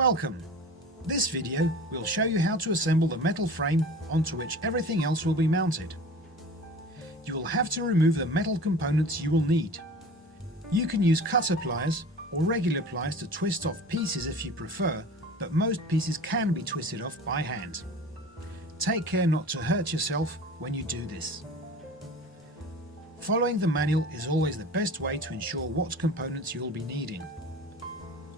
Welcome! This video will show you how to assemble the metal frame onto which everything else will be mounted. You will have to remove the metal components you will need. You can use cutter pliers or regular pliers to twist off pieces if you prefer, but most pieces can be twisted off by hand. Take care not to hurt yourself when you do this. Following the manual is always the best way to ensure what components you'll be needing.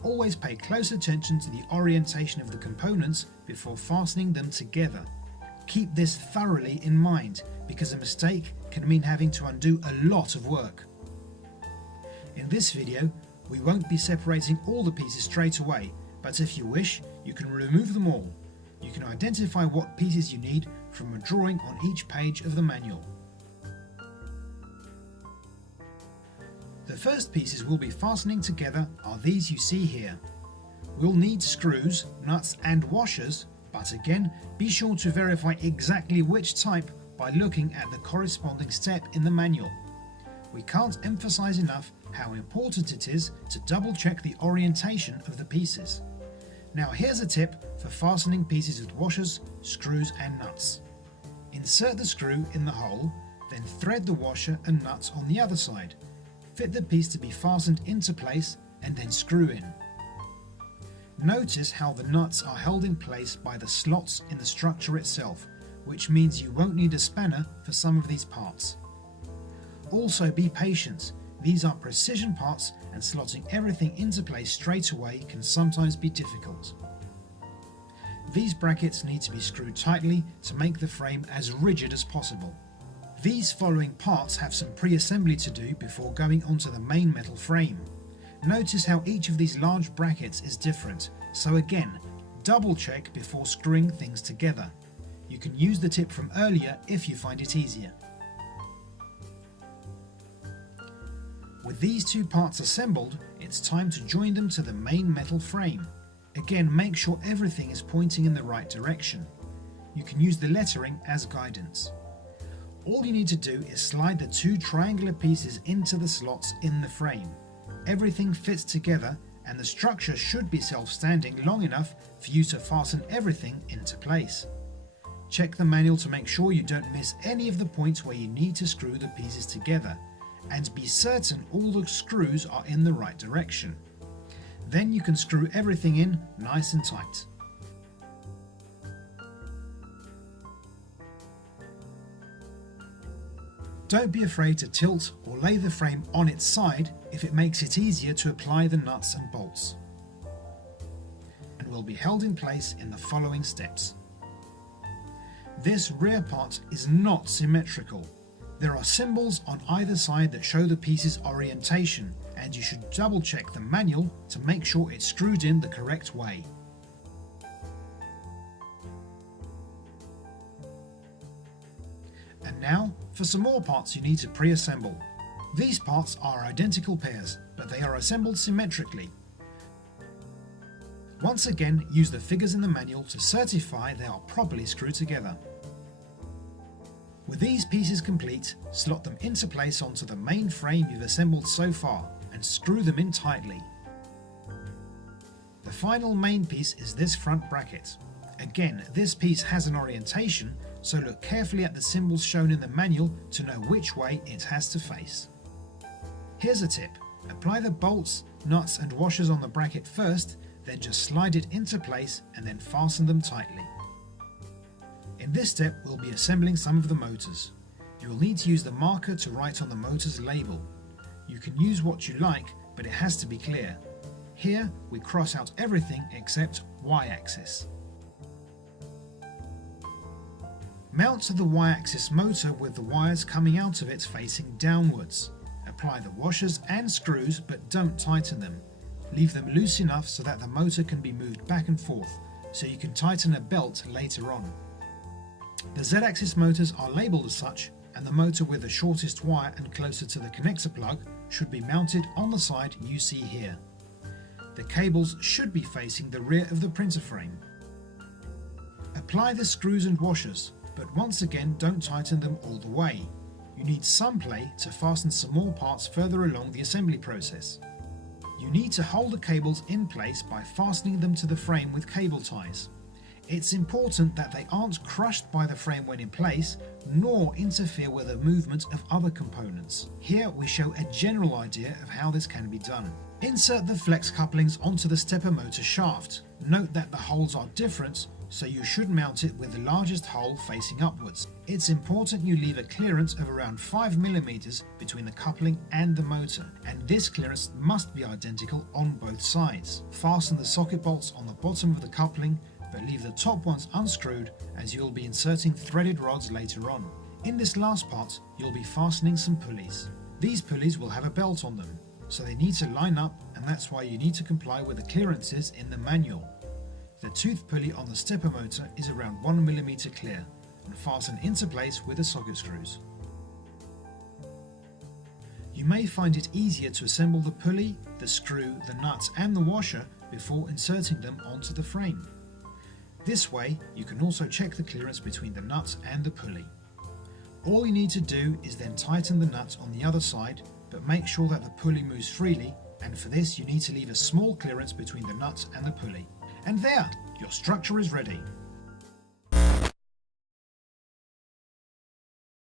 Always pay close attention to the orientation of the components before fastening them together. Keep this thoroughly in mind because a mistake can mean having to undo a lot of work. In this video, we won't be separating all the pieces straight away, but if you wish, you can remove them all. You can identify what pieces you need from a drawing on each page of the manual. The first pieces we'll be fastening together are these you see here. We'll need screws, nuts and washers, but again, be sure to verify exactly which type by looking at the corresponding step in the manual. We can't emphasize enough how important it is to double check the orientation of the pieces. Now here's a tip for fastening pieces with washers, screws and nuts. Insert the screw in the hole, then thread the washer and nuts on the other side. Fit the piece to be fastened into place and then screw in. Notice how the nuts are held in place by the slots in the structure itself, which means you won't need a spanner for some of these parts. Also be patient, these are precision parts and slotting everything into place straight away can sometimes be difficult. These brackets need to be screwed tightly to make the frame as rigid as possible. These following parts have some pre-assembly to do before going onto the main metal frame. Notice how each of these large brackets is different, so again, double check before screwing things together. You can use the tip from earlier if you find it easier. With these two parts assembled, it's time to join them to the main metal frame. Again, make sure everything is pointing in the right direction. You can use the lettering as guidance. All you need to do is slide the two triangular pieces into the slots in the frame. Everything fits together and the structure should be self-standing long enough for you to fasten everything into place. Check the manual to make sure you don't miss any of the points where you need to screw the pieces together, and be certain all the screws are in the right direction. Then you can screw everything in nice and tight. Don't be afraid to tilt or lay the frame on its side if it makes it easier to apply the nuts and bolts, and will be held in place in the following steps. This rear part is not symmetrical. There are symbols on either side that show the piece's orientation, and you should double check the manual to make sure it's screwed in the correct way. And now, for some more parts you need to pre-assemble. These parts are identical pairs, but they are assembled symmetrically. Once again, use the figures in the manual to certify they are properly screwed together. With these pieces complete, slot them into place onto the main frame you've assembled so far and screw them in tightly. The final main piece is this front bracket. Again, this piece has an orientation, so look carefully at the symbols shown in the manual to know which way it has to face. Here's a tip. Apply the bolts, nuts and washers on the bracket first, then just slide it into place and then fasten them tightly. In this step we'll be assembling some of the motors. You will need to use the marker to write on the motor's label. You can use what you like, but it has to be clear. Here we cross out everything except Y-axis. Mount to the Y-axis motor with the wires coming out of it facing downwards. Apply the washers and screws, but don't tighten them. Leave them loose enough so that the motor can be moved back and forth, so you can tighten a belt later on. The Z-axis motors are labelled as such, and the motor with the shortest wire and closer to the connector plug should be mounted on the side you see here. The cables should be facing the rear of the printer frame. Apply the screws and washers, but once again don't tighten them all the way. You need some play to fasten some more parts further along the assembly process. You need to hold the cables in place by fastening them to the frame with cable ties. It's important that they aren't crushed by the frame when in place, nor interfere with the movement of other components. Here we show a general idea of how this can be done. Insert the flex couplings onto the stepper motor shaft. Note that the holes are different, so you should mount it with the largest hole facing upwards. It's important you leave a clearance of around 5 mm between the coupling and the motor, and this clearance must be identical on both sides. Fasten the socket bolts on the bottom of the coupling, but leave the top ones unscrewed as you'll be inserting threaded rods later on. In this last part, you'll be fastening some pulleys. These pulleys will have a belt on them, so they need to line up, and that's why you need to comply with the clearances in the manual. The tooth pulley on the stepper motor is around 1 mm clear and fasten into place with the socket screws. You may find it easier to assemble the pulley, the screw, the nuts and the washer before inserting them onto the frame. This way you can also check the clearance between the nuts and the pulley. All you need to do is then tighten the nuts on the other side, but make sure that the pulley moves freely, and for this you need to leave a small clearance between the nuts and the pulley. And there, your structure is ready.